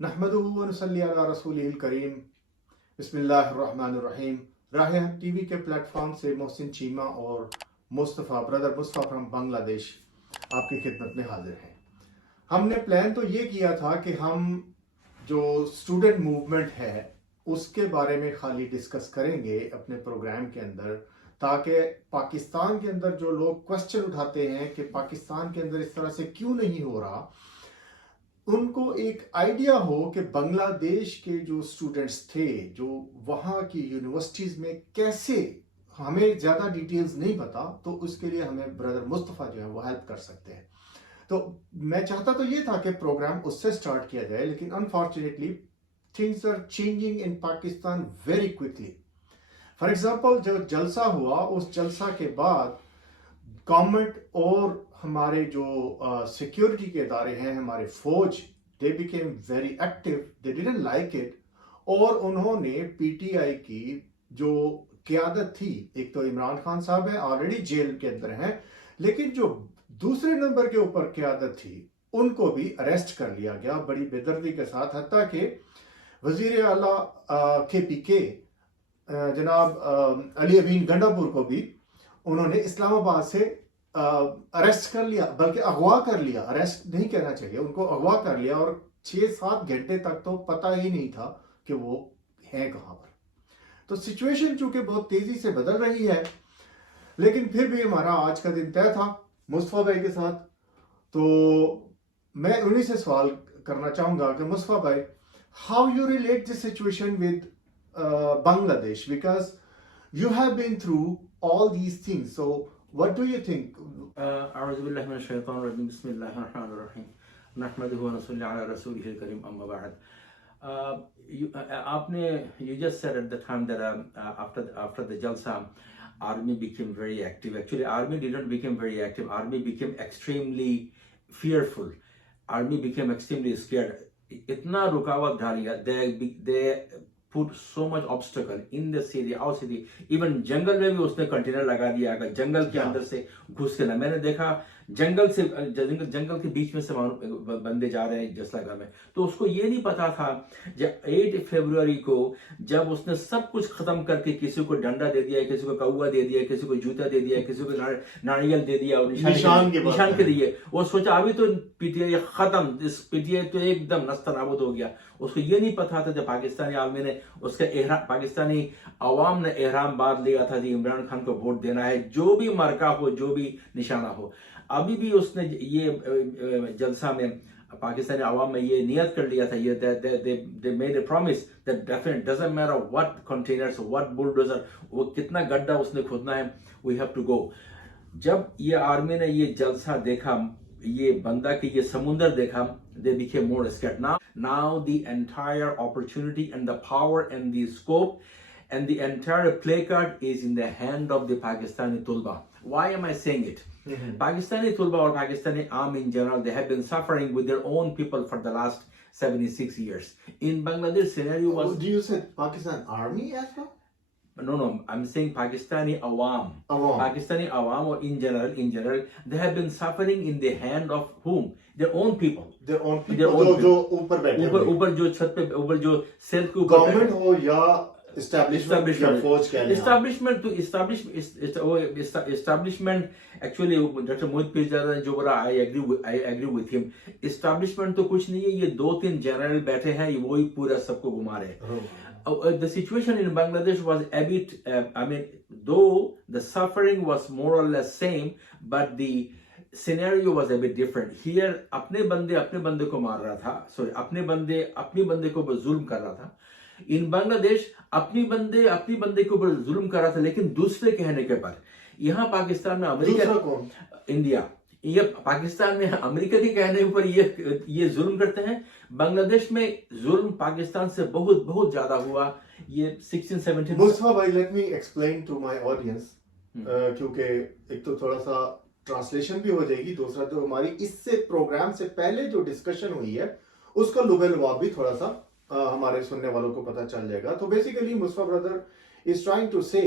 नहमदुहु व नसल्ली अला रसूलिहिल करीम। बिस्मिल्लाहिर्रहमानिर्रहीम। राह हक टीवी के प्लेटफॉर्म से मोहसिन चीमा और ब्रदर मुस्तफ़ा फ्रॉम बांग्लादेश आपकी खिदमत में हाजिर हैं। हमने प्लान तो ये किया था कि हम जो स्टूडेंट मूवमेंट है उसके बारे में खाली डिस्कस करेंगे अपने प्रोग्राम के अंदर, ताकि पाकिस्तान के अंदर जो लोग क्वेश्चन उठाते हैं कि पाकिस्तान के अंदर इस तरह से क्यों नहीं हो रहा, उनको एक आइडिया हो कि बांग्लादेश के जो स्टूडेंट्स थे जो वहाँ की यूनिवर्सिटीज़ में कैसे, हमें ज़्यादा डिटेल्स नहीं पता, तो उसके लिए हमें ब्रदर मुस्तफ़ा जो है वो हेल्प कर सकते हैं। तो मैं चाहता तो ये था कि प्रोग्राम उससे स्टार्ट किया जाए, लेकिन unfortunately things are changing in Pakistan very quickly. For example, जो जलसा हुआ उस जलसा के बाद गवर्नमेंट और हमारे जो सिक्योरिटी के इदारे हैं, हमारे फौज, they became very active, they didn't like it, और उन्होंने पीटीआई की जो क़यादत थी, एक तो इमरान खान साहब है ऑलरेडी जेल के अंदर हैं, लेकिन जो दूसरे नंबर के ऊपर क़यादत थी उनको भी अरेस्ट कर लिया गया बड़ी बेदर्दी के साथ। हत्ता कि वजीर आला KPK जनाब अली अमीन गंडापुर को भी उन्होंने इस्लामाबाद से अरेस्ट कर लिया, बल्कि अगवा कर लिया, अरेस्ट नहीं कहना चाहिए, उनको अगवा कर लिया, और 6-7 घंटे तक तो पता ही नहीं था कि वो हैं कहाँ पर। तो सिचुएशन चूंकि बहुत तेजी से बदल रही है, लेकिन फिर भी हमारा आज का दिन तय था मुस्तफ़ा भाई के साथ। तो मैं उन्हीं से सवाल करना चाहूँगा कि मुस्तफ़ा भाई, how you relate this situation with Bangladesh, because you have been through all these things, so what do you think? أعوذ بالله من الشيطان الرجيم بسم الله الرحمن الرحيم نحمده ونصلي على رسوله الكريم أما بعد. You just said at the time that after the Jalsa, army became very active. Actually, army didn't become very active. Army became extremely fearful. Army became extremely scared. इतना रुकावट डालिया. They put so much obstacle in the city, our city. Even जंगल में भी उसने container लगा दिया, अगर जंगल के अंदर से घुस के ना, मैंने देखा जंगल के बीच में से बंदे जा रहे हैं जसलागा में, तो उसको ये नहीं पता था जब 8 फरवरी को जब उसने सब कुछ खत्म करके किसी को डंडा दे दिया, किसी को कौवा दे दिया, किसी को जूता दे दिया, किसी को नारियल दे दिया और निशान के दिए, वो सोचा अभी तो पीटीआई खत्म, इस पीटीआई तो एकदम नस्तनाबूद हो गया। उसको ये नहीं पता था जब पाकिस्तानी आदमी ने उसका पाकिस्तानी अवाम ने एहराम बांध लिया था कि इमरान खान को वोट देना है, जो भी मरका हो, जो भी निशाना हो। अभी भी उसने ये जलसा में पाकिस्तानी अवाम में ये नियत कर लिया था, ये they made a promise that definitely doesn't matter what containers, what bulldozer, वो कितना गड्ढा उसने खोदना है, we have to go. जब ये आर्मी ने ये जलसा देखा, ये बंदा की ये समुंदर देखा, they became more scared. Now the entire opportunity and the power and the scope and the entire play card is in the hand of the Pakistani Tulba. Why am I saying it? Pakistani Tulba or Pakistani army in general, they have been suffering with their own people for the last 76 years. In Bangladesh scenario was... Do you say Pakistan army as well? No, I'm saying Pakistani Awam. Pakistani Awam or in general, they have been suffering in the hand of whom? Their own people. Their own people. जो ऊपर बैठे हैं. ऊपर जो छत पे, ऊपर जो सेल के ऊपर. Government हो या establishment या फौज कह लें. Establishment actually Dr. Mohit Pirzada जो बोला, I agree with him. Establishment तो कुछ नहीं है, ये 2-3 जनरल बैठे हैं, ये वही पूरा सबको घुमा रहे हैं. The situation in Bangladesh was a bit, though the suffering was more or less same, but the scenario was a bit different. Here, अपने बंदे को मार रहा था, sorry, अपने बंदे को जुल्म कर रहा था. In Bangladesh, अपनी बंदे के ऊपर जुल्म कर रहा था, लेकिन दूसरे कहने के पर. यहाँ पाकिस्तान में अमेरिका, इंडिया, ये पाकिस्तान में अमेरिका के कहने ऊपर ये जुल्म करते हैं. बांग्लादेश में जुल्म पाकिस्तान से बहुत ज्यादा हुआ. ये 16-17. मुस्तफा भाई, let me explain to my audience, क्योंकि एक तो थोड़ा सा ट्रांसलेशन भी हो जाएगी, दूसरा तो हमारी इससे प्रोग्राम से पहले जो डिस्कशन हुई है उसका लुबे लुबाब भी थोड़ा सा हमारे सुनने वालों को पता चल जाएगा. तो basically Mustafa brother is trying to say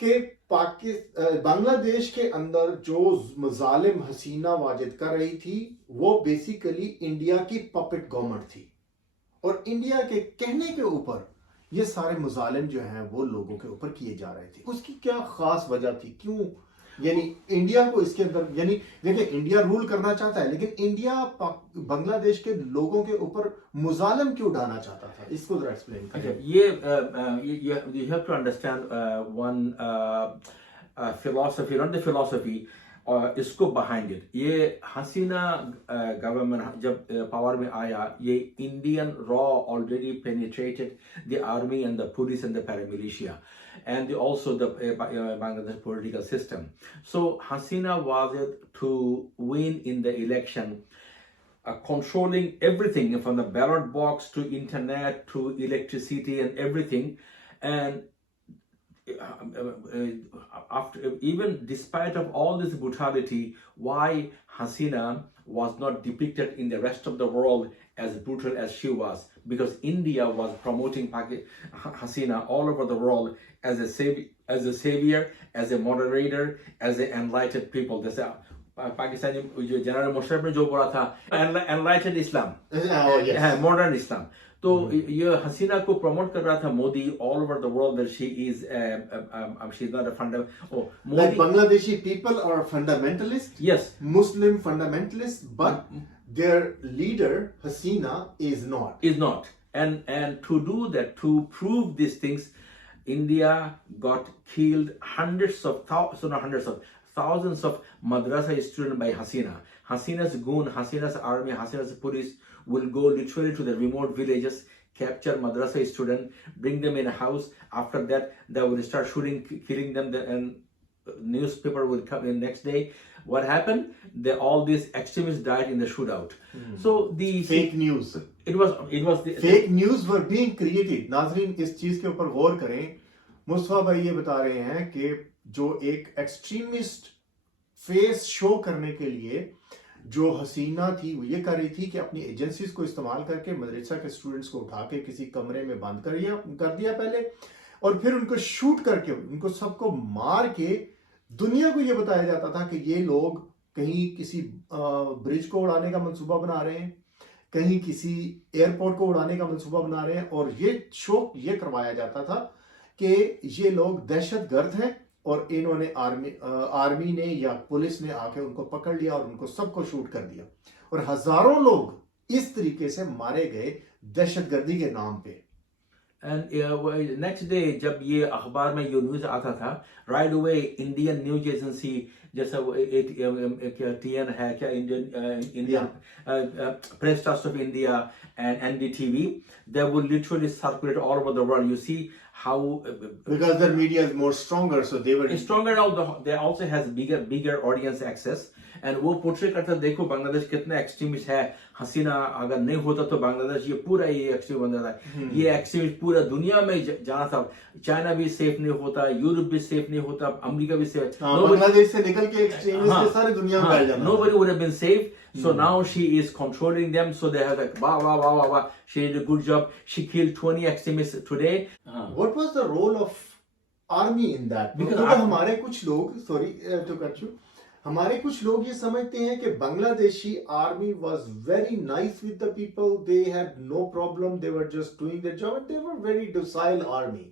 कि बांग्लादेश के अंदर जो मजालिम हसीना वाजिद कर रही थी वो बेसिकली इंडिया की पपेट गवर्नमेंट थी. اور انڈیا کے کہنے کے اوپر یہ سارے مظالم جو ہیں وہ لوگوں کے اوپر کیے جا رہے تھے. اس کی کیا خاص وجہ تھی؟ کیوں یعنی انڈیا کو اس کے اندر، یعنی دیکھیں انڈیا رول کرنا چاہتا ہے لیکن انڈیا بنگلہ دیش کے لوگوں کے اوپر مظالم کیوں ڈالنا چاہتا تھا؟ اس کو ذرا ایکسپلین کریں. یہ you have to understand one philosophy, not the philosophy, اس کو behind it. یہ حسینہ گورنمنٹ جب پاور میں آیا، یہ انڈین را already penetrated the army and the police and the paramilitia and also the Bangladesh political system. So Hasina wanted to win in the election, controlling everything from the ballot box to internet to electricity and everything. And after, even despite of all this brutality, why Hasina was not depicted in the rest of the world as brutal as she was? Because India was promoting Hasina all over the world as a savior, as a moderator, as an enlightened people. This Pakistani General Musharraf نے جو بولا تھا enlightened Islam, modern Islam. تو یہ حسینہ کو promote کر رہا تھا Modi all over the world that she is not a fundamental. Like Bangladeshi people are fundamentalists. Yes. Muslim fundamentalists, but their leader Hasina is not. Is not. And to do that, to prove these things, India got killed thousands of madrasa students by Hasina. Hasina's goon, Hasina's army, Hasina's police will go literally to the remote villages, capture madrasa students, bring them in a house. After that, they will start shooting, killing them, and newspaper will come in next day. What happened? All these extremists died in the shootout. So the fake news. It was the fake news were being created. ناظرین اس چیز کے اوپر غور کریں. مصطفیٰ بھائی یہ بتا رہے ہیں کہ جو ایک ایکسٹریمسٹ فیس شو کرنے کے لیے جو حسینہ تھی وہ یہ کر رہی تھی کہ اپنی ایجنسیز کو استعمال کر کے مدرسہ کے اسٹوڈنٹس کو اٹھا کے کسی کمرے میں بند کر دیا پہلے، اور پھر ان کو شوٹ کر کے ان کو سب کو مار کے دنیا کو یہ بتایا جاتا تھا کہ یہ لوگ کہیں کسی برج کو اڑانے کا منصوبہ بنا رہے ہیں، کہیں کسی ایئرپورٹ کو اڑانے کا منصوبہ بنا رہے ہیں، اور یہ شو یہ کروایا جاتا تھا کہ یہ لوگ دہشت گرد ہیں اور انہوں نے آرمی نے یا پولیس نے آ کے ان کو پکڑ لیا اور ان کو سب کو شوٹ کر دیا، اور ہزاروں لوگ اس طریقے سے مارے گئے دہشت گردی کے نام پہ. اینڈ نیکسٹ ڈے جب یہ اخبار میں یہ نیوز آتا تھا، right away Indian news agency جیسا ٹی این ہے کیا Indian press trust of India and N D T V, they will literally circulate all over the world. You see how because their media is more stronger, so they were stronger. They also has bigger audience access. And وہ portray کرتا دیکھو بنگلہ دیش کتنا extremist ہے. حسینہ اگر نہیں ہوتا تو بنگلہ دیش یہ پورا یہ ایکسٹریم بن جاتا ہے. یہ ایکسٹریمسٹ پورا دنیا میں جانا تھا. چائنا بھی سیف نہیں ہوتا، یورپ بھی سیف نہیں ہوتا، امریکہ بھی سیف. بنگلہ دیش سے نکل کے ایکسٹریمسٹ ساری دنیا میں پھیل جانا. Nobody would have been safe. So now she is controlling them. So they have like wow. She did a good job. She killed 20 extremists today. What was the role of army in that? Because ہمارے کچھ لوگ ہمارے کچھ لوگ یہ سمجھتے ہیں کہ Bangladeshi army was very nice with the people, they had no problem, they were just doing their job and they were very docile army.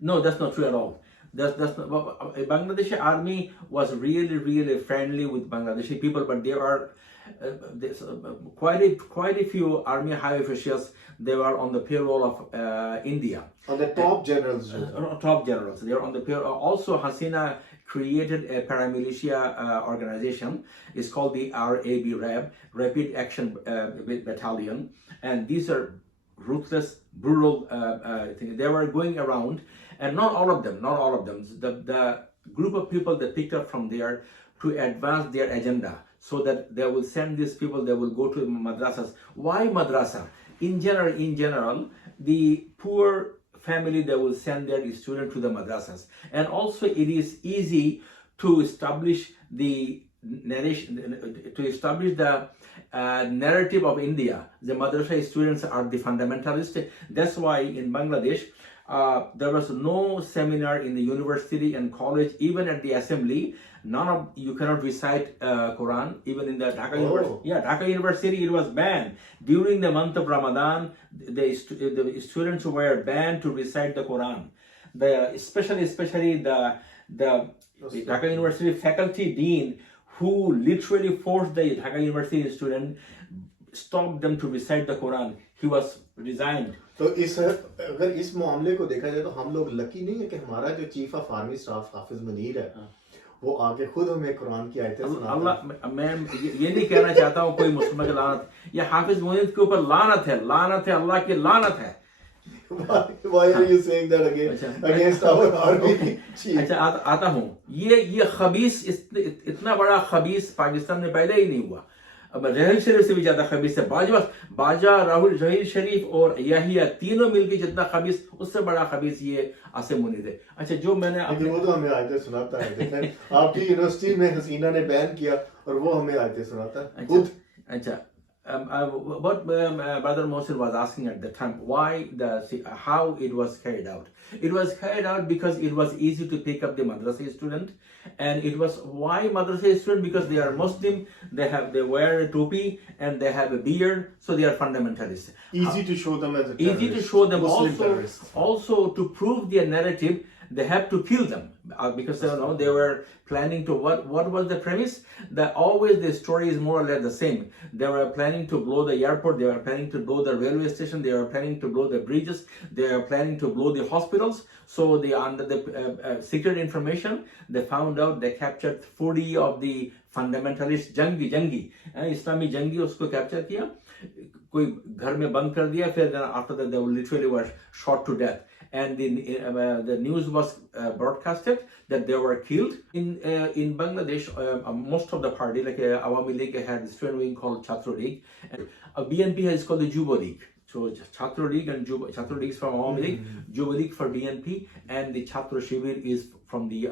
No, that's not true at all. That's not, Bangladeshi army was really friendly with Bangladeshi people, but there are quite a few army high officials. They were on the payroll of India. On the top generals. Top generals. They are on the payroll. Also, Hasina created a paramilitia organization. It's called the RAB, Rapid Action Battalion, and these are ruthless, brutal things. They were going around. And not all of them. The group of people that picked up from there to advance their agenda, so that they will send these people, they will go to madrasas. Why madrasa? In general, the poor family, they will send their students to the madrasas. And also it is easy to establish the narration, to establish the narrative of India. The madrasa students are the fundamentalists. That's why in Bangladesh, there was no seminar in the university and college, even at the assembly. You cannot recite Quran, even in the Dhaka University. Yeah, Dhaka University, it was banned. During the month of Ramadan, the students were banned to recite the Quran. Especially the Dhaka University faculty dean, who literally forced the Dhaka University student, stopped them to recite the Quran. He was resigned. تو اگر اس معاملے کو دیکھا جائے تو ہم لوگ لکی نہیں ہے کہ ہمارا جو چیف آف آرمی اسٹاف حافظ منیر ہے وہ آگے خود ہمیں قرآن کی آیتیں سناتا ہے. میں یہ نہیں کہنا چاہتا ہوں کوئی مسلمان کی لعنت، یہ حافظ منیر کے اوپر لعنت ہے، اللہ کی لعنت ہے. Why are you saying that against our army chief? اچھا آتا ہوں. یہ خبیث، اتنا بڑا خبیث پاکستان میں پیدا ہی نہیں ہوا. اب رحیل شریف سے بھی زیادہ خبیث ہے. باجوہ راہل رحیل شریف اور یحییٰ تینوں مل کے جتنا خبیث، اس سے بڑا خبیث یہ عاصم منیر ہے. اچھا جو میں نے وہ تو ہمیں آیتیں سناتا ہے. آپ کی یونیورسٹی میں حسینہ نے بین کیا اور وہ ہمیں آیتیں سناتا ہے خود. اچھا what Brother Mohsin was asking at the time, how it was carried out. It was carried out because it was easy to pick up the madrasa student, and it was why madrasa student, because they are Muslim, they wear a topi and they have a beard, so they are fundamentalists. Easy to show them as a terrorist. Easy to show them. Muslim also to prove their narrative, they have to kill them because they were planning to what was the premise? That always the story is more or less the same. They were planning to blow the airport, they were planning to blow the railway station, they were planning to blow the bridges, they were planning to blow the hospitals. So they, under the secret information, they found out, they captured 40 of the fundamentalist jangi Islami jangi, usko capture kiya, koi ghar mein band kar diya, फिर after that they literally were shot to death. And the news was broadcasted that they were killed. In Bangladesh, most of the party, like Awami League, had a student wing called Chhatra League, and BNP is called the Juba League. So Chhatra League and Chhatra League is from Awami League, Juba League for BNP, and the Chhatra Shibir is from the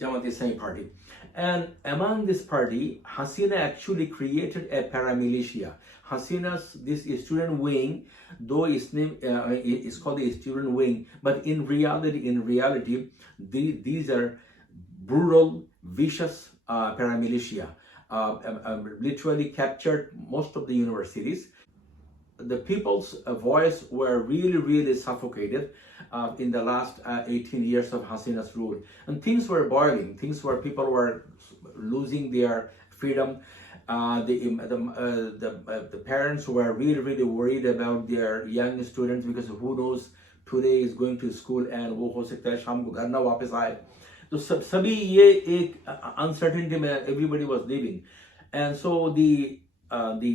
Jamaat Islami party. And among this party, Hasina actually created a paramilitia. Hasina's this student wing, though its name is called the student wing, but in reality, these are brutal, vicious paramilitia. Literally captured most of the universities. The people's voice were really suffocated in the last 18 years of Hasina's rule, and things were boiling. People were losing their freedom. The parents were really worried about their young students, because who knows, today is going to school and wo ho sakta hai sham ko ghar na wapas aaye. So sabhi ye ek uncertainty mein everybody was living. And so the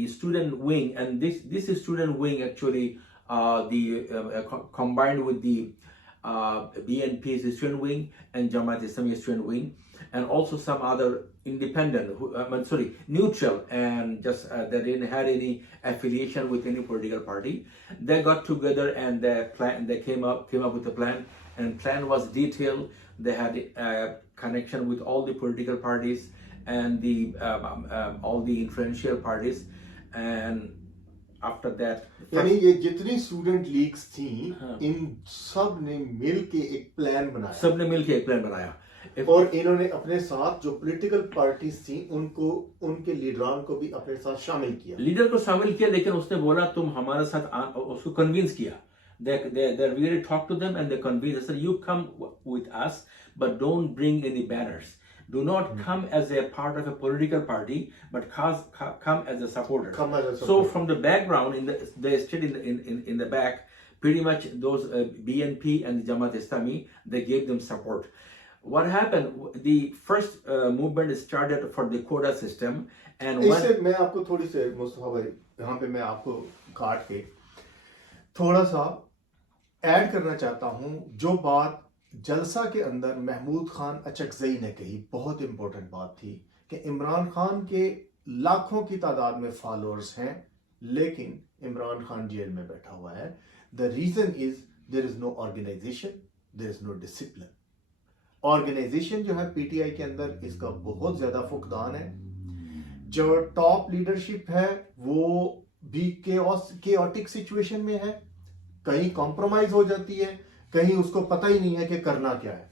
student wing, and this student wing actually combined with the BNP's student wing and Jamaat Islami student wing, and also some other independent, neutral, and just they didn't have any affiliation with any political party. They got together and they came up with a plan, and plan was detailed. They had a connection with all the political parties and all the influential parties, and after that, یعنی یہ جتنی student legs تھیں ان سب نے مل کے ایک plan بنایا. اور انہوں نے اپنے ساتھ جو پولیٹیکل پارٹیز تھیں ان کے لیڈران کو بھی اپنے ساتھ شامل کیا. لیڈر کو شامل کیا, لیکن اس نے بولا تم ہمارے ساتھ, اس کو کنوینس کیا. They really talked to them and they convinced. They said, you come with us, but don't bring any banners. Do not come as a part of a political party, but come as a supporter. So from the background, they stayed in the back. Pretty much those BNP and the Jamaat Islami, they gave them support. What happened? The first movement started for the quota system, and اس سے میں آپ کو تھوڑی سی مصطفیٰ بھائی یہاں پہ میں آپ کو کاٹ کے تھوڑا سا ایڈ کرنا چاہتا ہوں. جو بات جلسہ کے اندر محمود خان اچکزئی نے کہی, بہت امپورٹنٹ بات تھی, کہ عمران خان کے لاکھوں کی تعداد میں فالوورز ہیں لیکن عمران خان جیل میں بیٹھا ہوا ہے. The reason is there is no organization, there is no discipline. Organization جو ہے پی ٹی آئی کے اندر اس کا بہت زیادہ فقدان ہے. جو ٹاپ لیڈرشپ ہے وہ بھی کیوٹک سچویشن میں ہے, کہیں کمپرومائز ہو جاتی ہے, کہیں اس کو پتہ ہی نہیں ہے کہ کرنا کیا ہے.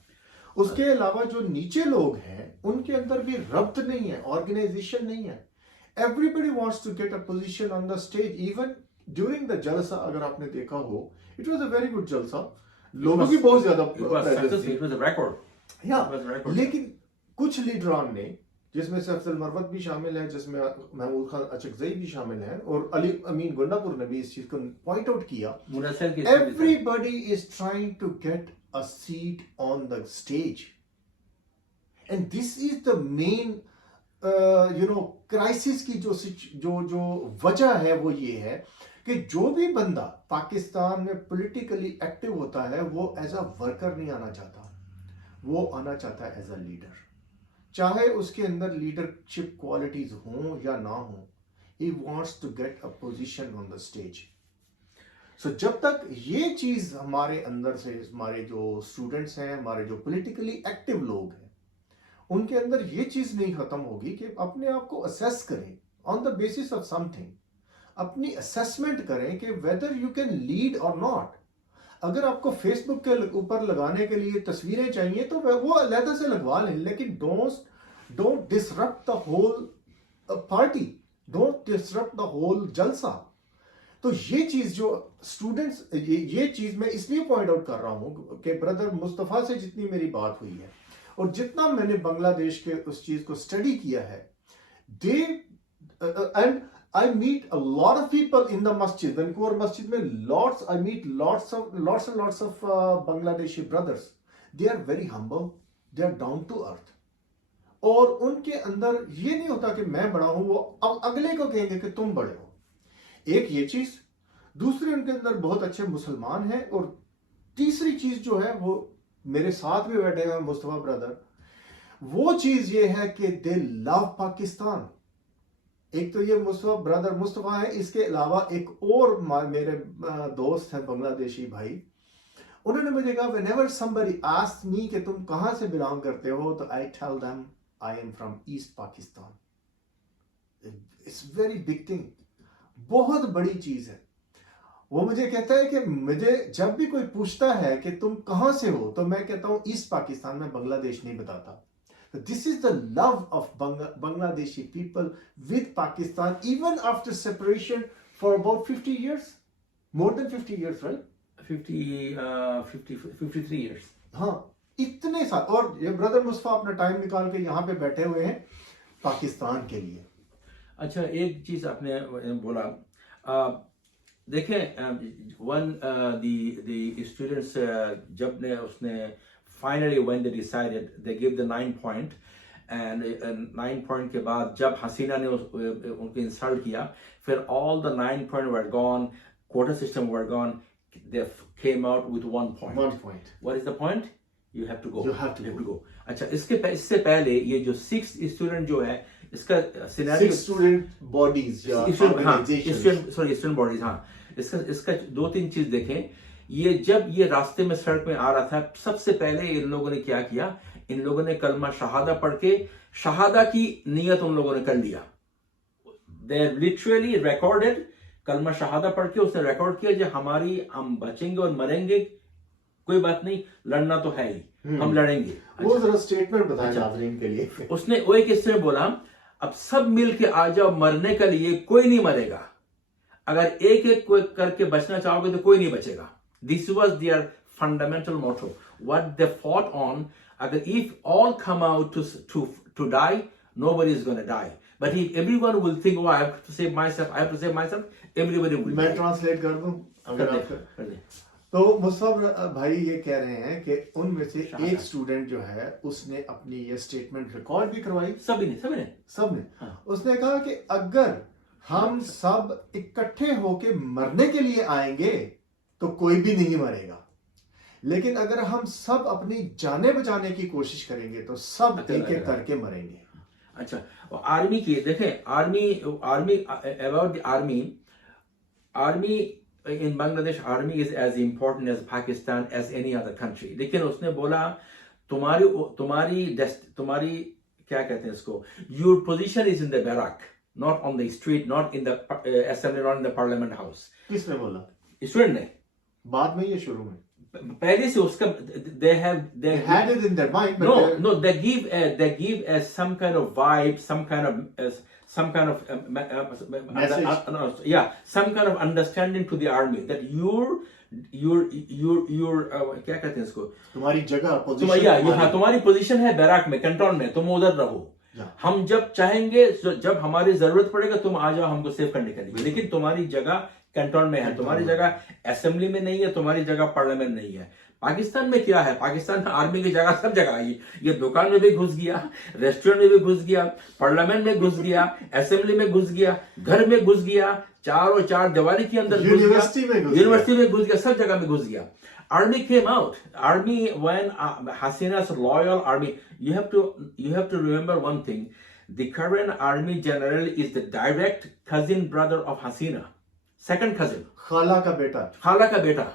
اس کے علاوہ جو نیچے لوگ ہیں ان کے اندر بھی ربط نہیں ہے, آرگنائزیشن نہیں ہے. Everybody wants to get a position on the stage. Even during the jalsa, اگر آپ نے دیکھا ہو, it was a very good jalsa. لوگوں کی بہت زیادہ it was a record. لیکن کچھ لیڈران نے, جس میں سے افضل مروت بھی شامل ہے, جس میں محمود خان اچکزئی بھی شامل ہیں, اور علی امین گنڈا پور نے بھی اس چیز کو پوائنٹ آؤٹ کیا. Everybody is trying to get a seat on the stage. And this is the main crisis کی جو وجہ ہے وہ یہ ہے کہ جو بھی بندہ پاکستان میں پولیٹیکلی ایکٹیو ہوتا ہے وہ ایز اے ورکر نہیں آنا چاہتا, وہ آنا چاہتا ہے ایز اے لیڈر. چاہے اس کے اندر لیڈرشپ کوالٹیز ہوں یا نہ ہوں, he wants to get a position on the stage. So جب تک یہ چیز ہمارے اندر سے, ہمارے جو اسٹوڈنٹس ہیں, ہمارے جو پولیٹیکلی ایکٹیو لوگ ہیں, ان کے اندر یہ چیز نہیں ختم ہوگی کہ اپنے آپ کو اسیس کریں on the basis of something, اپنی اسیسمنٹ کریں کہ whether you can lead or not. اگر آپ کو فیس بک کے اوپر لگانے کے لیے تصویریں چاہیے تو وہ علیحدہ سے لگوا لیں, لیکن don't disrupt the whole party, don't disrupt the whole جلسہ. تو یہ چیز جو اسٹوڈنٹس, یہ چیز میں اس لیے پوائنٹ آؤٹ کر رہا ہوں کہ بردر مصطفیٰ سے جتنی میری بات ہوئی ہے اور جتنا میں نے بنگلہ دیش کے اس چیز کو اسٹڈی کیا ہے, and I meet a lot of people in the masjid, Vancouver مسجد میں I meet lots of Bangladeshi brothers. They are very humble, they are down to earth. اور ان کے اندر یہ نہیں ہوتا کہ میں بڑا ہوں, وہ اگلے کو کہیں گے کہ تم بڑے ہو. ایک یہ چیز, دوسری ان کے اندر بہت اچھے مسلمان ہیں, اور تیسری چیز جو ہے وہ میرے ساتھ بھی بیٹھے ہیں مصطفیٰ بردر, وہ چیز یہ ہے کہ دے لو پاکستان. ایک تو یہ مصطفیٰ بردر مصطفیٰ ہے, اس کے علاوہ ایک اور میرے دوست ہیں بنگلہ دیشی بھائی, انہوں نے مجھے کہا whenever somebody asks me کہ تم کہاں سے بلانگ کرتے ہو, تو I tell them I am from East Pakistan. It's very big thing, بہت بڑی چیز ہے. وہ مجھے کہتا ہے کہ مجھے جب بھی کوئی پوچھتا ہے کہ تم کہاں سے ہو, تو میں کہتا ہوں ایسٹ پاکستان, میں بنگلہ دیش نہیں بتاتا. This is the love of Bangladeshi people with Pakistan, even after separation for about 50 years, more than 50 years, right? 53 years. ہاں, اتنے سال. اور یہ بردر مصطفیٰ اپنا ٹائم نکال کے یہاں پہ بیٹھے ہوئے ہیں پاکستان کے لیے. اچھا, ایک چیز آپ نے بولا, دیکھیں the students جب نے اس نے finally when they decided they gave the 9 point, and 9 point کے بعد جب حسینہ نے ان کو انسلٹ کیا, پھر all the 9 point were gone, quota system were gone, they came out with 1 point. 1 point. What is the point? You have to go. You have to go. اچھا, اس سے پہلے یہ جو 6 اسٹوڈنٹ جو ہے, اس کا سینیریو 6 اسٹوڈنٹ باڈیز یا student bodies, ہاں, اس کا 2-3 چیز دیکھیں. یہ جب یہ راستے میں سڑک میں آ رہا تھا, سب سے پہلے ان لوگوں نے کیا کیا, ان لوگوں نے کلمہ شہادہ پڑھ کے شہادہ کی نیت ان لوگوں نے کر لیا. They literally recorded, کلمہ شہادہ پڑھ کے اس نے ریکارڈ کیا کہ ہم بچیں گے اور مریں گے, کوئی بات نہیں, لڑنا تو ہے ہی, ہم لڑیں گے. وہ ذرا اسٹیٹمنٹ بتائیں ناظرین کے لیے. اس نے وہ ایک اس نے بولا, اب سب مل کے آ جاؤ, مرنے کے لیے کوئی نہیں مرے گا, اگر ایک ایک کر کے بچنا چاہو گے تو کوئی نہیں بچے گا. This was their fundamental motto, what they fought on. If all come out to die, nobody is going to die. But if everyone will think, oh, I have to save myself, everybody will die. میں translate کر دوں اگر آپ تو مصطفیٰ بھائی یہ کہہ رہے ہیں کہ ان میں سے ایک اسٹوڈنٹ جو ہے اس نے اپنی یہ اسٹیٹمنٹ ریکارڈ بھی کروائی. سب نے اس نے کہا کہ اگر ہم سب اکٹھے ہو کے مرنے کے لیے آئیں گے تو کوئی بھی نہیں مرے گا, لیکن اگر ہم سب اپنی جانیں بچانے کی کوشش کریں گے تو سب ایک ایک کر کے مریں گے. اچھا, آرمی کی دیکھیں, about the army in Bangladesh, army is as important as Pakistan, as any other country. لیکن اس نے بولا तुम्हारी क्या कहते हैं इसको, your position is in the barrack, not on the street, not in the assembly, not in the parliament house. किसने बोला? स्टूडेंट ने बाद में ये शुरू में? पहले से उसका they had it in their mind, but they give as some kind of vibe, some kind of some kind of message. Some kind of understanding to the army that your क्या कहते हैं इसको, तुम्हारी जगह तुम्हारी पोजीशन है बैराक में, control में, तुम उधर रहो. हम जब चाहेंगे, जब हमारी जरूरत पड़ेगा तुम आ जाओ हमको सेव करने के लिए, लेकिन तुम्हारी जगह कंट्रोल में है, तुम्हारी जगह असेंबली में नहीं है, तुम्हारी जगह पार्लियामेंट नहीं है. पाकिस्तान में क्या है, पाकिस्तान में आर्मी की जगह सब जगह आई. ये दुकान में भी घुस गया, रेस्टोरेंट में भी घुस गया, पार्लियामेंट में घुस गया, असेंबली में घुस गया, घर में घुस गया, चार दीवारी के अंदर यूनिवर्सिटी में घुस गया, सब जगह में घुस गया. Army came out. Army, when Hasina's loyal army, you have to remember one thing. The current army general is the direct cousin brother of Hasina, second cousin. खाला का बेटा.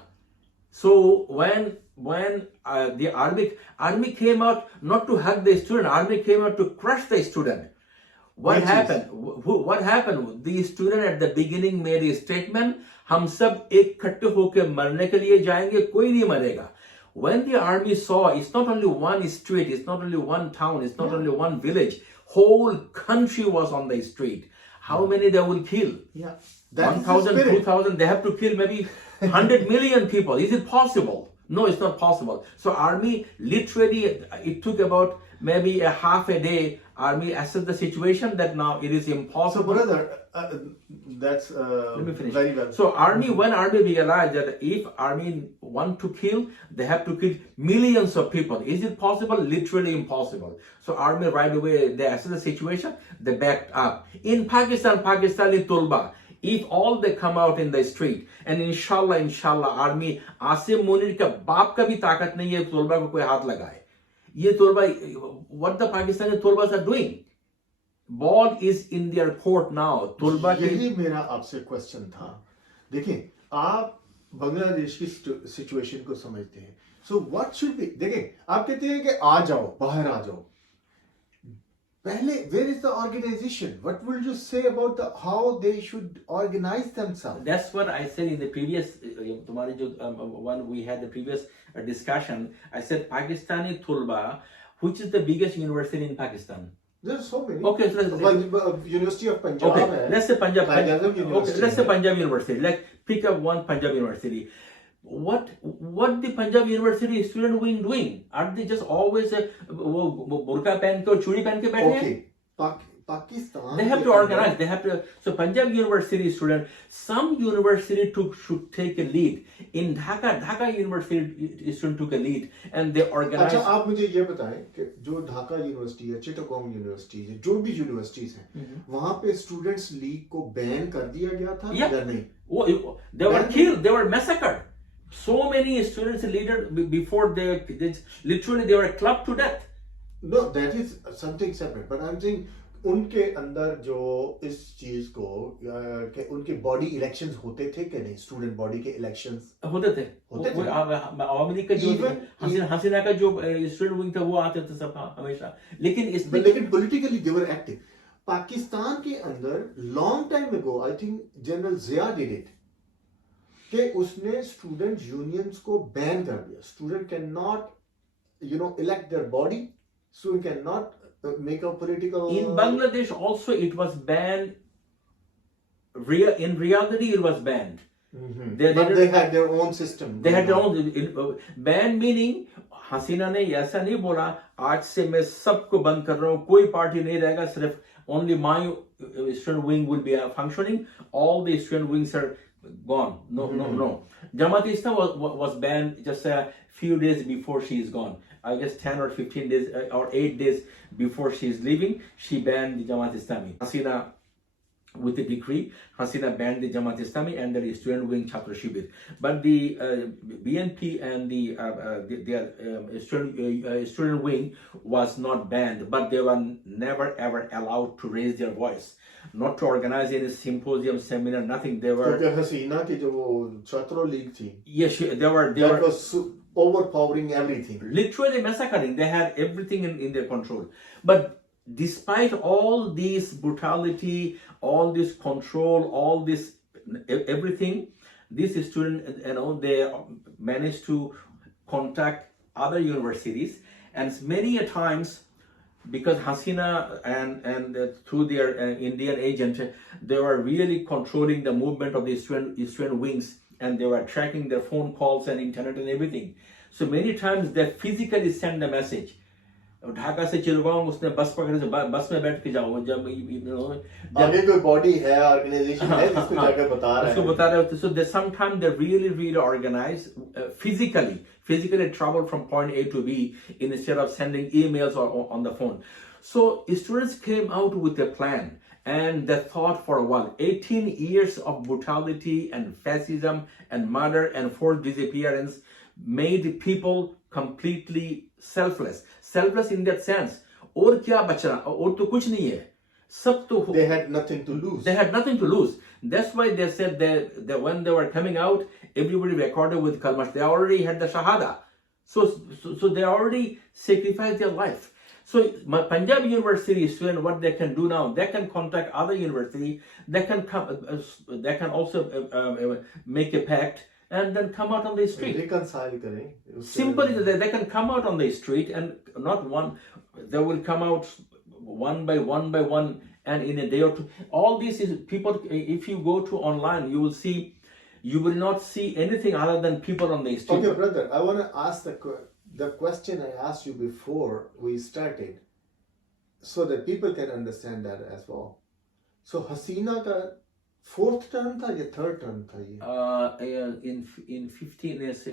So when the army came out not to hug the student, army came out to crush the student. What happened? The student at the beginning made a statement, हम सब एक इकट्ठे होकर मरने के लिए जाएंगे, कोई नहीं मरेगा. When the army saw it's not only one street, it's not only one town, it's not only one village, whole country was on the street. How many they will kill? 1,000, 2,000, they have to kill maybe 100 million people. Is it possible? No, it's not possible. So army literally, it took about maybe a half a day. Army assessed the situation that now it is impossible. So brother, that's let me finish. Very well. So when army realized that if army want to kill, they have to kill millions of people. Is it possible? Literally impossible. So army right away, they assessed the situation, they backed up. In Pakistani Tulba, if all they come out in the street, and inshallah army, Asim Munir का बाप का भी ताकत नहीं है तुलबा को कोई हाथ लगाए. ये तुलबा, what the Pakistani Tulbas are doing, ball is in their court now. तुलबा यही मेरा आपसे क्वेश्चन था. देखिए, आप बांग्लादेश की सिचुएशन को समझते हैं. So what should be, देखिए, आप कहते हैं कि आ जाओ, बाहर आ जाओ. पहले, where is the organization? What will you say about how they should organize themselves? That's what I said in the previous one we had the previous discussion. I said Pakistani Tulba, which is the biggest university in Pakistan? There's so many. Okay, so University of Punjab. Okay, let's say Punjab. University. Okay, let's say Punjab University. Like pick up one Punjab University. What the Punjab University student wing doing? Are they just always burqa pehn ke aur chudi pehn ke baithe hain? Pakistan. They have to organize. They have to. So Punjab University student, some university should take a lead. In Dhaka University student took a lead and they organized. अच्छा, आप मुझे ये बताएं कि जो Dhaka university है, Chittagong university है, जो भी यूनिवर्सिटीज हैं, वहाँ पे स्टूडेंट्स लीग को बैन कर दिया गया था या नहीं? They were killed. They were massacred. So many students leaders before they literally they were clubbed to death. No, that is something separate. But I'm saying उनके अंदर जो इस चीज को कि उनके बॉडी इलेक्शंस होते थे कि नहीं, स्टूडेंट बॉडी के इलेक्शंस होते थे. आवामी लीग का जो हसीना का जो स्टूडेंट विंग था वो आते थे सब हमेशा, लेकिन politically they were active. Pakistan के अंदर long time ago I think General Zia did it कि उसने स्टूडेंट यूनियंस को बैन कर दिया. Student can not elect their body, student cannot make a political. In Bangladesh also it was banned. In reality it was banned. Mm-hmm. They had their own system. They had their own ban, meaning हसीना ने ऐसा नहीं बोला आज से मैं सबको बंद कर रहा हूँ, कोई पार्टी नहीं रहेगा, सिर्फ only my student wing will be functioning, all the student wings are gone. No. Jamaat Islam was banned just a few days before she is gone. I guess 10 or 15 days or 8 days before she is leaving, she banned the Jamaat Islami. Hasina, with the decree, Hasina banned the Jamaat Islami and the student wing Chhatra Shibir. But the BNP and the student wing was not banned, but they were never ever allowed to raise their voice, not to organize any symposium, seminar, nothing. They were. Hasina की जो छात्रों league थी. Yes, they were. That was overpowering everything. Literally massacring. They had everything in their control. But despite all this brutality, all this control, all this everything, this student, they managed to contact other universities, and many a times, because Hasina and through their Indian agent, they were really controlling the movement of the student wings, and they were tracking their phone calls and internet and everything. So many times they physically send a message. Dhaka से चिरगांव उसने बस पकड़े, बस में बैठ के जाओ, जब आगे कोई बॉडी है, ऑर्गेनाइजेशन है जिसको जाकर बता रहे हैं. So they sometimes they really organize physically travel from point A to B instead of sending emails or on the phone. So students came out with a plan, and they thought for a while. 18 years of brutality and fascism and murder and forced disappearance made people completely selfless in that sense. और क्या बचना, और तो कुछ नहीं है, सब तो. They had nothing to lose. That's why they said that when they were coming out, everybody recorded with kalmash. They already had the shahada, so they already sacrificed their life. So my Punjab University student, what they can do now, they can contact other university. They can come. They can also make a pact and then come out on the street. Reconcile करें. Simply, they can come out on the street, and not one. They will come out one by one, and in a day or two. All this is people. If you go to online, you will see. You will not see anything other than people on the street. Okay, brother, I want to ask the question I asked you before we started, so that people can understand that as well. So Hasina ka fourth term tha ya third term tha ye? In 15 years.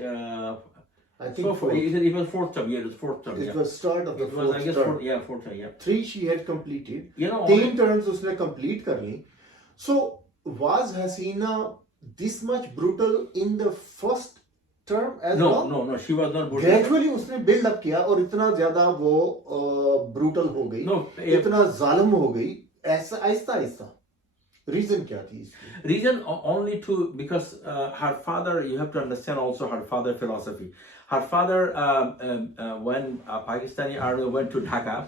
I think it was fourth term. Yeah, it was fourth term. It was start of the fourth term. Fourth term. Yeah. 3 she had completed. 3 terms usne complete kar li. So was Hasina this much brutal in the first term as well? No, she was not brutal. Gradually उसने build up किया और इतना ज़्यादा वो brutal हो गई, इतना जालिम हो गई, ऐसा आहिस्ता. Reason क्या थी इसकी? Reason only because her father, you have to understand also her father philosophy. Her father, when Pakistani army went to Dhaka,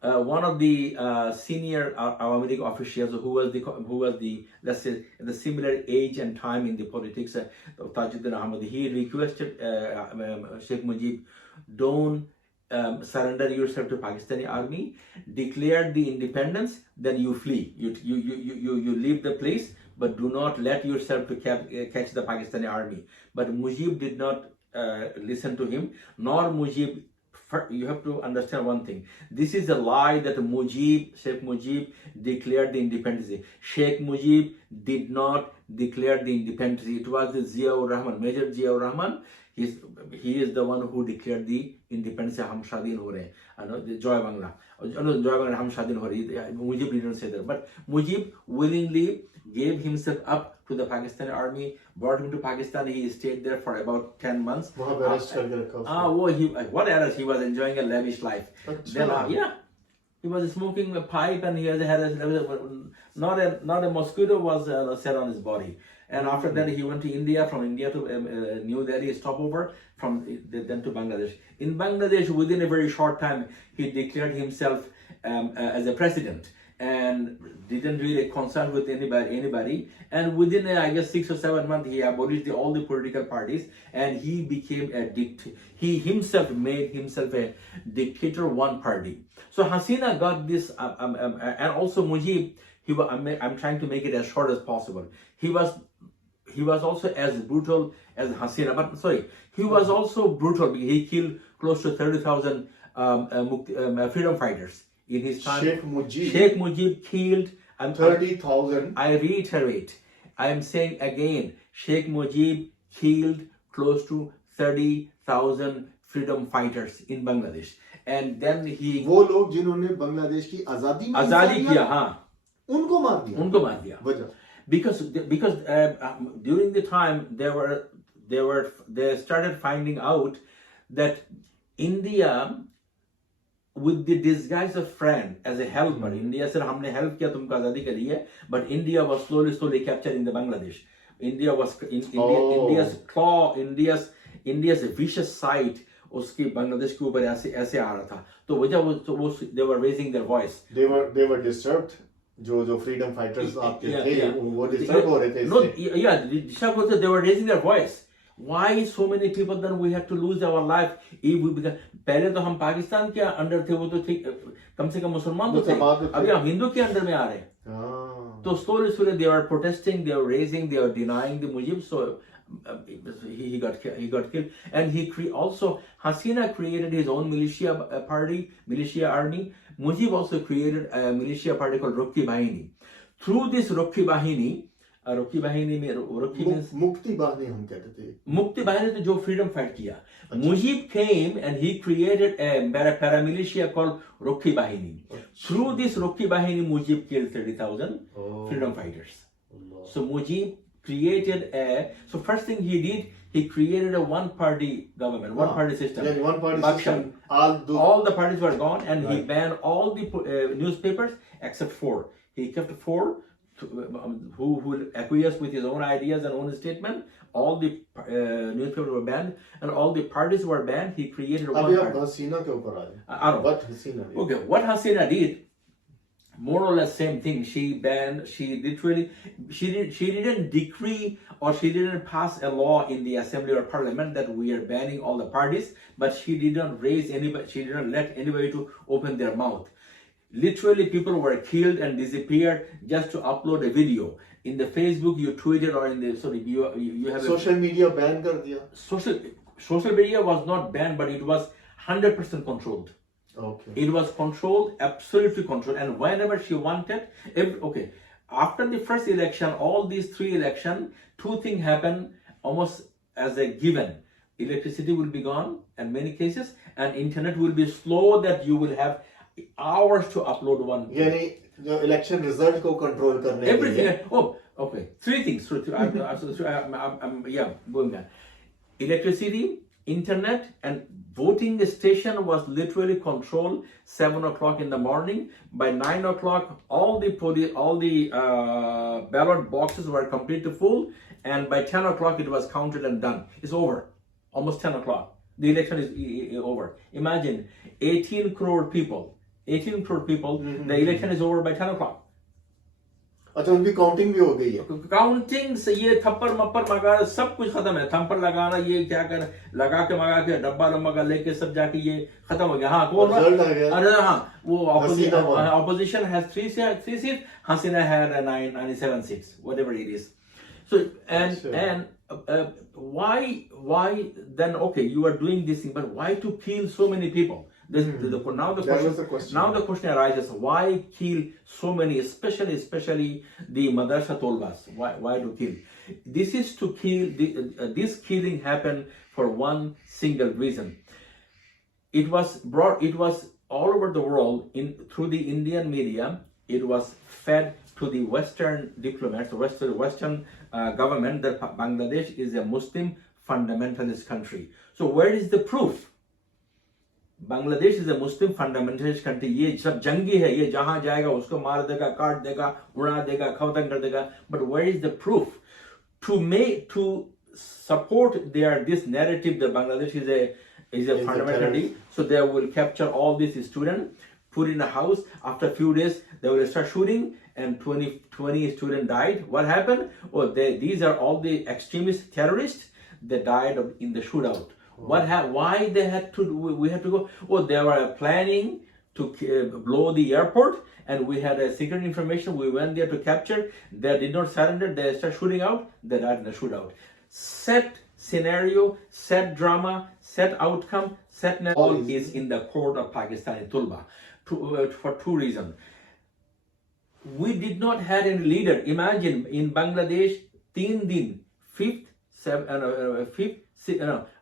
one of the senior Awami League officials who was the let's say the similar age and time in the politics of Tajuddin Ahmad, he requested Sheikh Mujib, don't surrender yourself to Pakistani army, declare the independence, then you flee, you leave the place, but do not let yourself to catch the Pakistani army. But Mujib did not listen to him, nor Mujib. You have to understand one thing. This is a lie that Sheikh Mujib declared the independence. Sheikh Mujib did not declare the independence. It was the Ziaur Rahman, Major Ziaur Rahman. He is the one who declared the independence. Hum Shadin ho rahe, the Joy Bangla. Joy Bangla, Hum Shadin ho rahi. Mujib didn't say that. But Mujib willingly gave himself up to the Pakistani army, brought him to Pakistan. He stayed there for about 10 months. What arrest? He was enjoying a lavish life. Then, he was smoking a pipe, and he had not a mosquito was set on his body. And after that, he went to India. From India to New Delhi, stopover. Then to Bangladesh. In Bangladesh, within a very short time, he declared himself as a president, and didn't really consult with anybody. And within I guess 6 or 7 months, he abolished all the political parties, and he became a dictator. He himself made himself a dictator, one party. So Hasina got this, and also Mujib. I'm trying to make it as short as possible. He was also as brutal as Hasina, but sorry, he was also brutal because he killed close to 30,000 freedom fighters. In his time, Sheikh Mujib killed 30,000. I reiterate, I am saying again, Sheikh Mujib killed close to 30,000 freedom fighters in Bangladesh. And then he... वो लोग जिन्होंने बांग्लादेश की आजादी किया, हाँ, उनको मार दिया. वजह. Because during the time they started finding out that India, with the disguise of friend, as a helper, India said, "हमने help किया तुमको आजादी के लिए," but India was slowly capturing the Bangladesh. India's claw, India's vicious side उसकी बांग्लादेश के ऊपर ऐसे ऐसे आ रहा था, तो वजह वो they were raising their voice. They were disturbed. जो freedom fighters आपके Yeah, थे, yeah. वो disturb हो रहे थे No, इससे. yeah, disturb was they were raising their voice. Why so many people then we had to lose our life? If we become, पहले तो हम पाकिस्तान के अंडर थे, वो तो ठीक, कम से कम मुसलमान तो थे, अभी हम हिंदू के अंडर में आ रहे हैं. तो slowly they were protesting, they were raising, they were denying the Mujib, so he got killed, and also Hasina created his own militia army. Mujib also created a militia party called Rukhi Bahini. Through this Rukhi Bahini means मुक्ति बाहिनी हम कहते थे. Mukti Bahini to jo freedom fight kiya. Mujib came and he created a paramilitia called Rukhi Bahini. Through this Rukhi Bahini, Mujib killed 30,000 freedom fighters. So Mujib created so first thing he did, he created a one-party government, one-party system. Yeah, one-party system. All the parties were gone, and he banned all the newspapers except 4. He kept 4 who would acquiesce with his own ideas and own statement. All the newspapers were banned, and all the parties were banned. He created one party. Hasina ke upar aaye. I don't know. What Hasina did? Okay, what Hasina did, more or less same thing. She banned, she didn't decree or she didn't pass a law in the assembly or parliament that we are banning all the parties, but she didn't raise anybody, she didn't let anybody to open their mouth. Literally, people were killed and disappeared just to upload a video. In the Facebook, you tweeted, or in the, sorry, you have social media ban kar diya. Social media was not banned, but it was 100% controlled. Okay. It was controlled, absolutely controlled, and whenever she wanted, after the first election, all these 3 elections, 2 things happened almost as a given. Electricity will be gone in many cases, and internet will be slow that you will have hours to upload one. यानी जो election result को control करने के लिए. Everything. Oh, okay. 3 things. Going back. Electricity, internet, and voting station was literally controlled 7 o'clock in the morning. By 9 o'clock, all the ballot boxes were completely full, and by 10 o'clock it was counted and done. It's over. Almost 10 o'clock. The election is over. Imagine 18 crore people. The election is over by 10 o'clock. अच्छा उनकी counting भी हो गई है. Counting से ये थप्पड़ मप्पड़ मगा सब कुछ खत्म है. थप्पड़ लगाना, ये क्या कर लगा के मगा के डब्बा लम्बा लेके सब जाके ये खत्म हो गया. हाँ कौन? अरे हाँ वो opposition has 3 seats. Hasina had 97 seats, whatever it is. So and why then? Okay, you are doing this thing, but why to kill so many people? Now the question arises: why kill so many, especially the madrasa tolbas? Why to kill? This is to kill. This killing happened for one single reason. It was all over the world through the Indian media. It was fed to the Western diplomats, Western government, that Bangladesh is a Muslim fundamentalist country. So where is the proof? Bangladesh is a Muslim fundamentalist country. ये सब जंगी है, ये जहां जाएगा उसको मार देगा, काट देगा, उड़ा देगा, खत्म कर देगा. But where is the proof to support this narrative that Bangladesh is a fundamentalist? So they will capture all these students, put in a house. After a few days, they will start shooting, and 20 students died. What happened? These are all the extremist terrorists that died in the shootout. Why they had to? We had to go. They were planning to blow the airport, and we had a secret information. We went there to capture. They did not surrender. They started shooting out. They died in the shootout. Set scenario, set drama, set outcome, set all is in the court of Pakistani Tulba for 2 reasons. We did not have any leader. Imagine in Bangladesh, 3 din,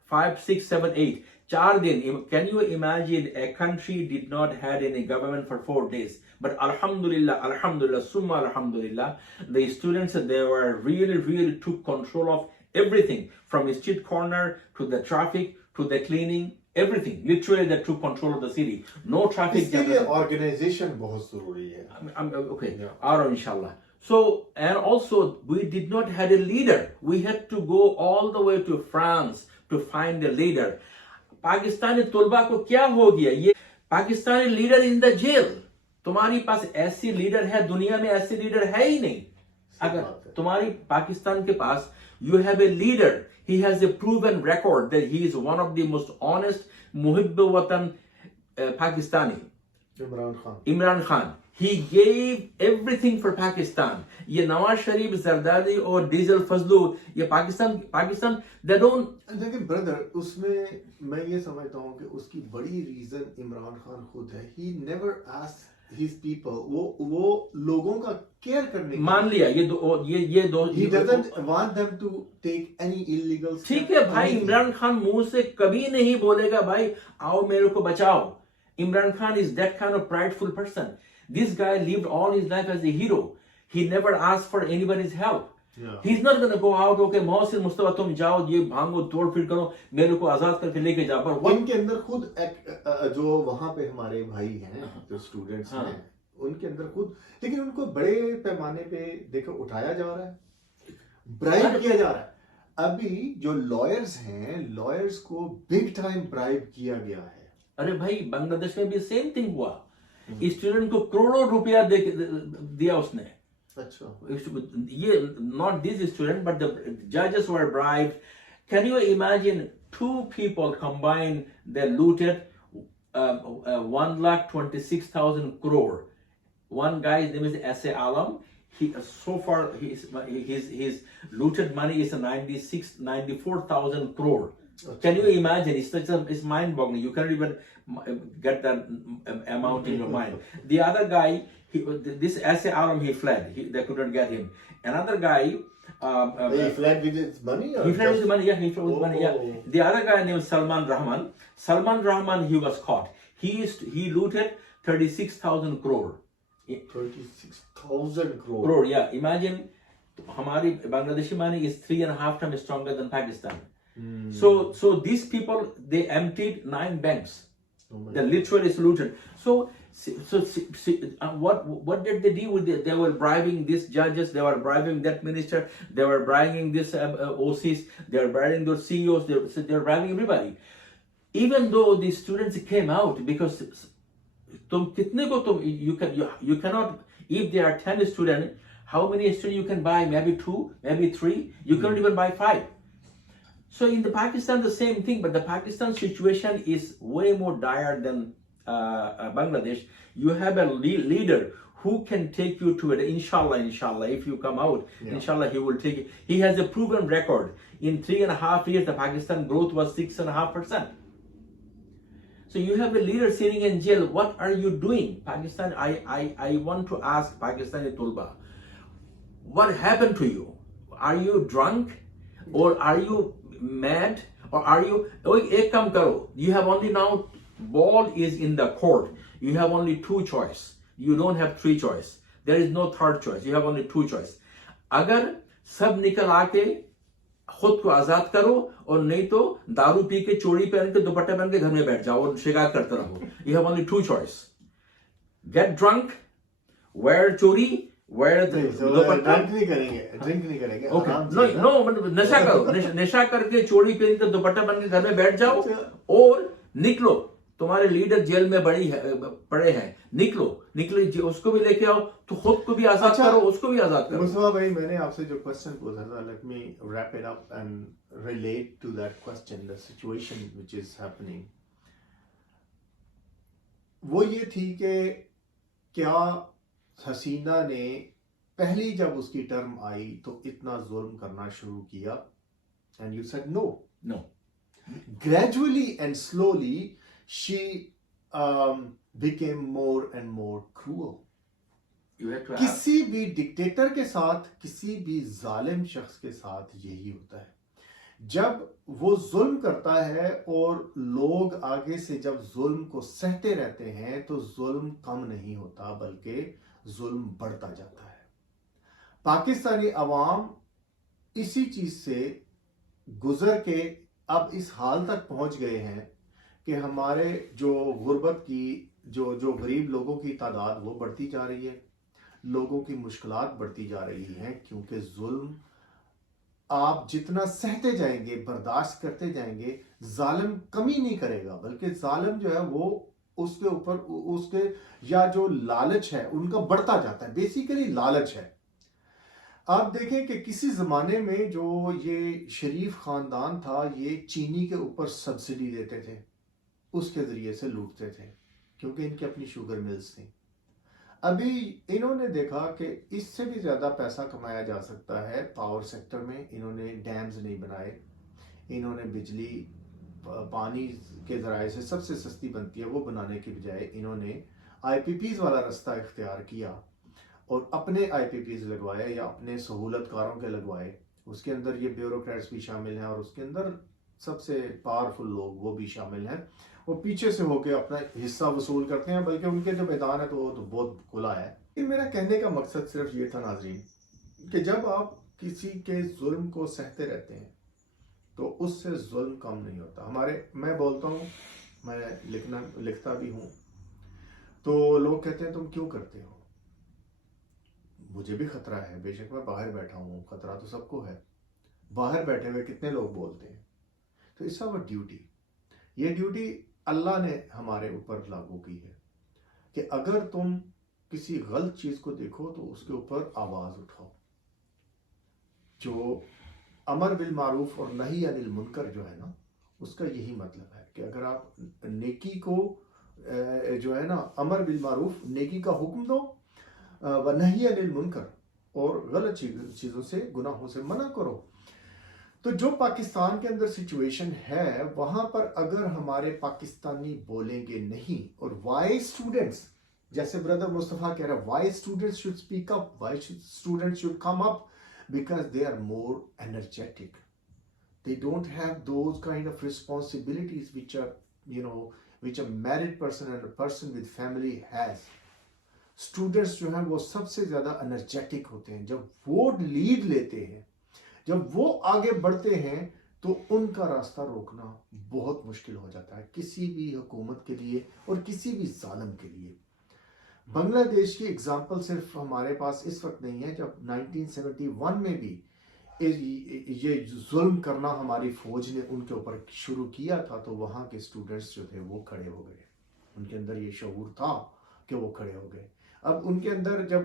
5, 6, 7, 8. 4 din. Can you imagine a country did not have any government for 4 days? But Alhamdulillah, Summa Alhamdulillah, the students, they were really took control of everything, from the street corner to the traffic to the cleaning, everything. Literally, they took control of the city. No traffic. इसके लिए organization बहुत ज़रूरी है. Okay, yeah. Inshallah. So, and also, we did not have a leader. We had to go all the way to France, to find a leader. Pakistani तुलबा को क्या हो गया? ये Pakistani leader in the jail. तुम्हारी पास ऐसी लीडर है, दुनिया में ऐसी लीडर है ही नहीं. अगर तुम्हारी पाकिस्तान के पास you have a leader, he has a proven record that he is one of the most honest muhibb watan Pakistani. Imran Khan. He gave everything for Pakistan. ये नवाज शरीफ, जरदारी और डीजल फजलू, ये पाकिस्तान they don't. लेकिन brother, उसमें मैं ये समझता हूँ कि उसकी बड़ी रीजन इमरान खान खुद है. He never asked his people. वो लोगों का केयर करने. मान लिया ये दो. He doesn't want them to take any illegal steps. ठीक है भाई, इमरान खान मुंह से कभी नहीं बोलेगा भाई आओ मेरे को बचाओ. Imran Khan is that kind of prideful person. This guy lived all his life as a hero. He never asked for anybody's help. Yeah. He's not going to go out, okay, Mohsin Mustafa तुम जाओ, ये भागो तोड़ फिर करो, मेरे को आजाद करके लेके जाओ. पर उनके अंदर खुद जो वहां पे हमारे भाई हैं, जो स्टूडेंट्स हैं, उनके अंदर खुद, लेकिन उनको बड़े पैमाने पे देखो उठाया जा रहा है, ब्राइब किया जा रहा है. अभी जो लॉयर्स हैं, लॉयर्स को बिग टाइम ब्राइब किया गया है. अरे भाई, बांग्लादेश में भी सेम थिंग हुआ. स्टूडेंट को करोड़ों रुपया दिया उसने. अच्छा. ये not this student but the judges were bribed. Can you imagine two people combined, they looted 1,26,000 crore. One guy's name is S.A. Alam. So far his looted money is 94,000 crore. Can you imagine? It's mind-boggling. You can't even get that amount in your mind. The other guy, this S.A. Alam, he fled. They couldn't get him. Another guy. He fled with his money? He fled with his money. Yeah, he fled with money. Yeah. The other guy named Salman Rahman. Salman Rahman, he was caught. He looted 36,000 crore. 36,000 crore. Crore. Yeah. Imagine, हमारी Bangladeshi money is 3.5 times stronger than Pakistan. So these people, they emptied 9 banks. They literally looted. So what did they do with it? They were bribing these judges, they were bribing that minister, they were bribing this OCs, they were bribing those CEOs, they were bribing everybody. Even though the students came out, because you cannot, if there are 10 students, how many students you can buy? Maybe 2, maybe 3. You cannot even buy 5. So in the Pakistan, the same thing, but the Pakistan situation is way more dire than Bangladesh. You have a leader who can take you to it. Inshallah, if you come out, inshallah, he will take it. He has a proven record. In 3.5 years, the Pakistan growth was 6.5%. So you have a leader sitting in jail. What are you doing? Pakistan, I want to ask Pakistani Tulba, what happened to you? Are you drunk? Or are you mad? Or are you, ek kam karo. You have only now, ball is in the court. You have only 2 choice. You don't have 3 choice. There is no third choice. You have only 2 choice. अगर सब निकल आके खुद को आजाद करो, और नहीं तो दारू पी के चोरी पहन के दुपट्टा पहन के घर में बैठ जाओ और शिकार करते रहो. You have only 2 choice. Get drunk, wear चोरी, wear the दुपट्टा. ड्रिंक नहीं करेंगे. Okay. No, नशा करो. नशा करके चोरी पहन के दुपट्टा पहन के घर में बैठ जाओ और निकलो. तुम्हारे लीडर जेल में पड़े हैं. निकलो, उसको भी लेके आओ, तो खुद को भी आजाद करो, उसको भी आजाद करो. मुस्तफा भाई, मैंने आपसे जो क्वेश्चन पूछा था, let me wrap it up and relate to that question, the situation which is happening. वो ये थी कि क्या हसीना ने पहली जब उसकी टर्म आई तो इतना जुल्म करना शुरू किया? And you said no. Gradually and slowly she became more and more cruel. किसी भी डिक्टेटर के साथ, किसी भी जालिम शख्स के साथ यही होता है. जब वो जुल्म करता है और लोग आगे से जब जुल्म को सहते रहते हैं, तो जुल्म कम नहीं होता बल्कि जुल्म बढ़ता जाता है. पाकिस्तानी अवाम इसी चीज से गुजर के अब इस हाल तक पहुंच गए हैं कि हमारे जो गुर्बत की जो गरीब लोगों की तादाद वो बढ़ती जा रही है, लोगों की मुश्किलात बढ़ती जा रही हैं, क्योंकि जुल्म آپ جتنا سہتے جائیں گے، برداشت کرتے جائیں گے، ظالم کمی نہیں کرے گا، بلکہ ظالم جو ہے وہ اس کے اوپر اس کے یا جو لالچ ہے ان کا بڑھتا جاتا ہے. بیسیکلی لالچ ہے. آپ دیکھیں کہ کسی زمانے میں جو یہ شریف خاندان تھا یہ چینی کے اوپر سبسڈی دیتے تھے، اس کے ذریعے سے لوٹتے تھے کیونکہ ان کی اپنی شوگر ملز تھیں. ابھی انہوں نے دیکھا کہ اس سے بھی زیادہ پیسہ کمایا جا سکتا ہے پاور سیکٹر میں. انہوں نے ڈیمز نہیں بنائے، انہوں نے بجلی پانی کے ذرائع سے سب سے سستی بنتی ہے وہ بنانے کے بجائے انہوں نے آئی پی پیز والا رستہ اختیار کیا اور اپنے آئی پی پیز لگوائے یا اپنے سہولت کاروں کے لگوائے. اس کے اندر یہ بیوروکریٹس بھی شامل ہیں اور اس کے اندر سب سے پاورفل لوگ وہ بھی شامل ہیں. وہ پیچھے سے ہو کے اپنا حصہ وصول کرتے ہیں، بلکہ ان کے جو میدان ہے تو وہ تو بہت کھلا ہے. میرا کہنے کا مقصد صرف یہ تھا ناظرین کہ جب آپ کسی کے ظلم کو سہتے رہتے ہیں تو اس سے ظلم کم نہیں ہوتا. میں بولتا ہوں، میں لکھتا بھی ہوں تو لوگ کہتے ہیں تم کیوں کرتے ہو؟ مجھے بھی خطرہ ہے، بے شک میں باہر بیٹھا ہوں، خطرہ تو سب کو ہے. باہر بیٹھے ہوئے کتنے لوگ بولتے ہیں. تو اس وقت ڈیوٹی، یہ ڈیوٹی اللہ نے ہمارے اوپر لاگو کی ہے کہ اگر تم کسی غلط چیز کو دیکھو تو اس کے اوپر آواز اٹھاؤ. جو امر بالمعروف اور نہی عن المنکر جو ہے نا، اس کا یہی مطلب ہے کہ اگر آپ نیکی کو جو ہے نا امر بالمعروف نیکی کا حکم دو و نہی عن المنکر اور غلط چیزوں سے گناہوں سے منع کرو. تو جو پاکستان کے اندر سچویشن ہے وہاں پر اگر ہمارے پاکستانی بولیں گے نہیں اور وائی اسٹوڈنٹس، جیسے بردر مصطفیٰ کہہ رہا ہے، why students should speak up, why students should come up because they are more energetic. They don't have those kind of responsibilities which a married person and a person with family has. Students جو ہیں وہ سب سے زیادہ energetic ہوتے ہیں. جب وہ lead لیتے ہیں، جب وہ آگے بڑھتے ہیں تو ان کا راستہ روکنا بہت مشکل ہو جاتا ہے کسی بھی حکومت کے لیے اور کسی بھی ظالم کے لیے. بنگلہ دیش کی اگزامپل صرف ہمارے پاس اس وقت نہیں ہے. جب 1971 میں بھی یہ ظلم کرنا ہماری فوج نے ان کے اوپر شروع کیا تھا تو وہاں کے اسٹوڈنٹس جو تھے وہ کھڑے ہو گئے. ان کے اندر یہ شعور تھا کہ وہ کھڑے ہو گئے. اب ان کے اندر جب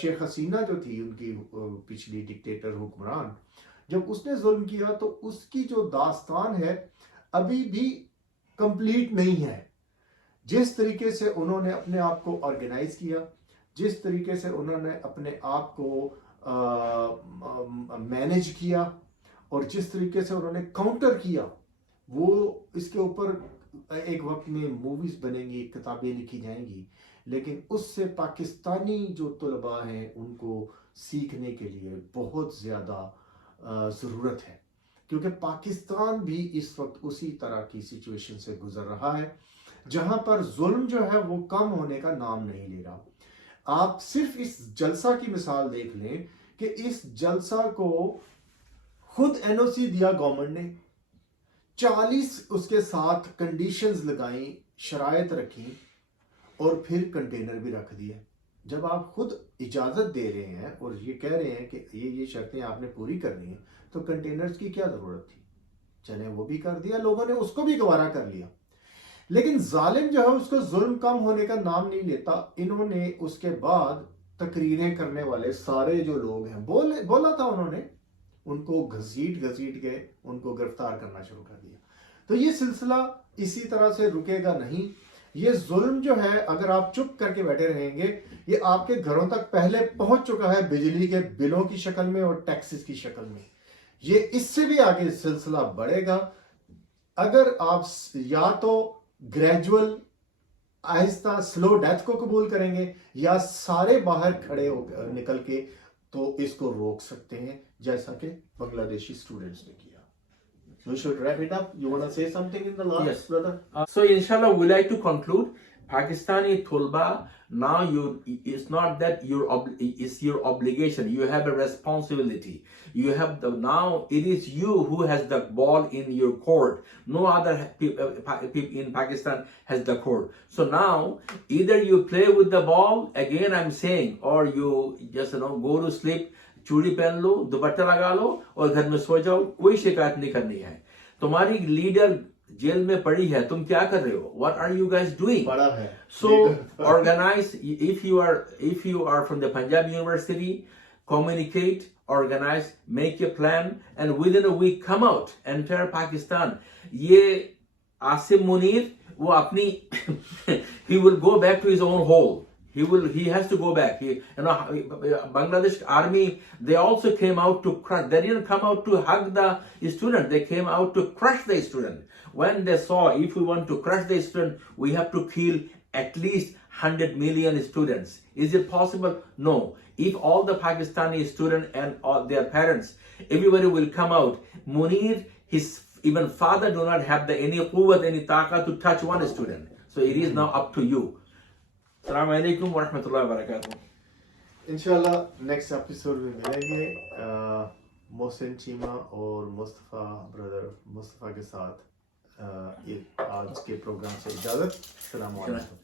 شیخ حسینہ جو تھی ان کی پچھلی ڈکٹیٹر حکمران، جب اس نے ظلم کیا تو اس کی جو داستان ہے ابھی بھی کمپلیٹ نہیں ہے. جس طریقے سے انہوں نے اپنے آپ کو آرگنائز کیا، جس طریقے سے انہوں نے اپنے آپ کو مینیج کیا اور جس طریقے سے انہوں نے کاؤنٹر کیا، وہ اس کے اوپر ایک وقت میں موویز بنیں گی، کتابیں لکھی جائیں گی. لیکن اس سے پاکستانی جو طلباء ہیں ان کو سیکھنے کے لیے بہت زیادہ ضرورت ہے، کیونکہ پاکستان بھی اس وقت اسی طرح کی سچویشن سے گزر رہا ہے جہاں پر ظلم جو ہے وہ کم ہونے کا نام نہیں لے رہا. آپ صرف اس جلسہ کی مثال دیکھ لیں کہ اس جلسہ کو خود این او سی دیا گورنمنٹ نے، 40 اس کے ساتھ کنڈیشنز لگائیں، شرائط رکھی اور پھر کنٹینر بھی رکھ دیے. جب آپ خود اجازت دے رہے ہیں اور یہ کہہ رہے ہیں کہ یہ شرطیں آپ نے پوری کرنی ہیں تو کنٹینرز کی کیا ضرورت تھی؟ چلیں وہ بھی کر دیا، لوگوں نے اس کو بھی گوارا کر لیا. لیکن ظالم جو ہے اس کو ظلم کم ہونے کا نام نہیں لیتا. انہوں نے اس کے بعد تقریریں کرنے والے سارے جو لوگ ہیں بولا تھا انہوں نے، ان کو گھسیٹ کے ان کو گرفتار کرنا شروع کر دیا. تو یہ سلسلہ اسی طرح سے رکے گا نہیں. یہ ظلم جو ہے اگر آپ چپ کر کے بیٹھے رہیں گے یہ آپ کے گھروں تک پہلے پہنچ چکا ہے بجلی کے بلوں کی شکل میں اور ٹیکسز کی شکل میں. یہ اس سے بھی آگے سلسلہ بڑھے گا. اگر آپ یا تو گریجول آہستہ سلو ڈیتھ کو قبول کریں گے یا سارے باہر کھڑے ہو نکل کے تو اس کو روک سکتے ہیں جیسا کہ بنگلہ دیشی اسٹوڈنٹس نے کیا. We should wrap it up. You want to say something in the last, Yes. brother? So inshallah we like to conclude Pakistani Tulba. Now it's not that it's your obligation. You have a responsibility. You have now it is you who has the ball in your court. No other people in Pakistan has the court. So now either you play with the ball again, I'm saying, or you just go to sleep. चूड़ी पहन लो, दुपट्टा लगा लो और घर में सो जाओ, कोई शिकायत नहीं करनी है. तुम्हारी लीडर जेल में पड़ी है, तुम क्या कर रहे हो? What are you guys doing? पड़ा है. So organize. If you are from the Punjab University, communicate, organize, make a plan, and within a week come out. Entire Pakistan. ये आसिम मुनीर वो अपनी he will go back to his own hole. He has to go back. Bangladesh army, they also came out to crush. They didn't come out to hug the student. They came out to crush the student. When they saw, if we want to crush the student, we have to kill at least 100 million students. Is it possible? No. If all the Pakistani students and all their parents, everybody will come out, Munir, his even father do not have any quwwat, any taqa to touch one student. So it is now up to you. Assalamu alaikum wa rahmatullahi wa barakatuh. इंशाल्लाह next episode में मिलेंगे मोहसिन चीमा और Mustafa brother Mustafa के साथ. आज के programme से इजाज़त. अस्सलाम वालेकुम.